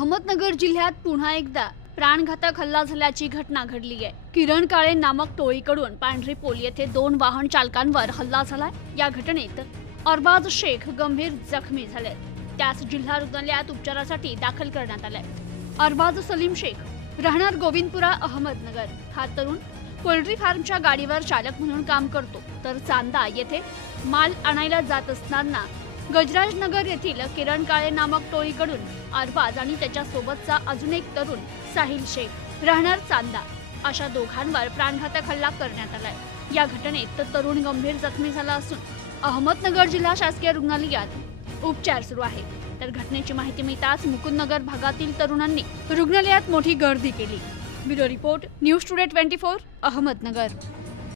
अहमदनगर जिल्ह्यात पुन्हा एकदा प्राणघातक हल्ला झाल्याची घटना घडली आहे। किरण काळे नामक टोळीकडून पांढरी पोल येथे 2 वाहन चालकांवर हल्ला झालाय। या घटनेत अरबाज शेख गंभीर जखमी झाले, त्यास जिल्हा रुग्णालयात उपचारासाठी दाखल करण्यात आले। अरबाज सलीम शेख राहणार गोविंदपुरा अहमदनगर हा तरुण पोल्ट्री फार्मच्या गाडीवर चालक म्हणून काम करतो, तर चांदा येथे माल आणायला जात असताना गजराजनगर येथील किरण काळे नामक टोळीकडून अरबाज आणि त्याच्या सोबतचा अजून एक तरुण साहिल शेख राहणार चांदा अशा दोघांवर प्राणघातक हल्ला करण्यात आलाय। या घटनेत तरुण गंभीर जखमी झाला असून अहमदनगर जिल्हा शासकीय रुग्णालयात उपचार सुरू आहे। तर घटनेची माहिती मिळताच मुकुंदनगर भागातील तरुणांनी रुग्णालयात मोठी गर्दी केली। Bureau report, news today 24 Ahmednagar.